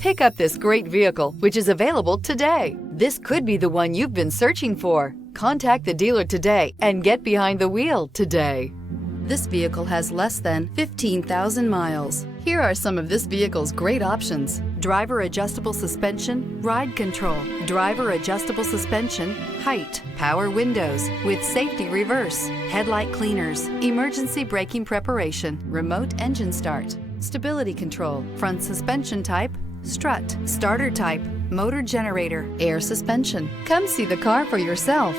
Pick up this great vehicle, which is available today. This could be the one you've been searching for. Contact the dealer today and get behind the wheel today. This vehicle has less than 15,000 miles. Here are some of this vehicle's great options: driver adjustable suspension, ride control, driver adjustable suspension, height, power windows with safety reverse, headlight cleaners, emergency braking preparation, remote engine start, stability control, front suspension type, strut, starter type, motor generator, air suspension. Come see the car for yourself.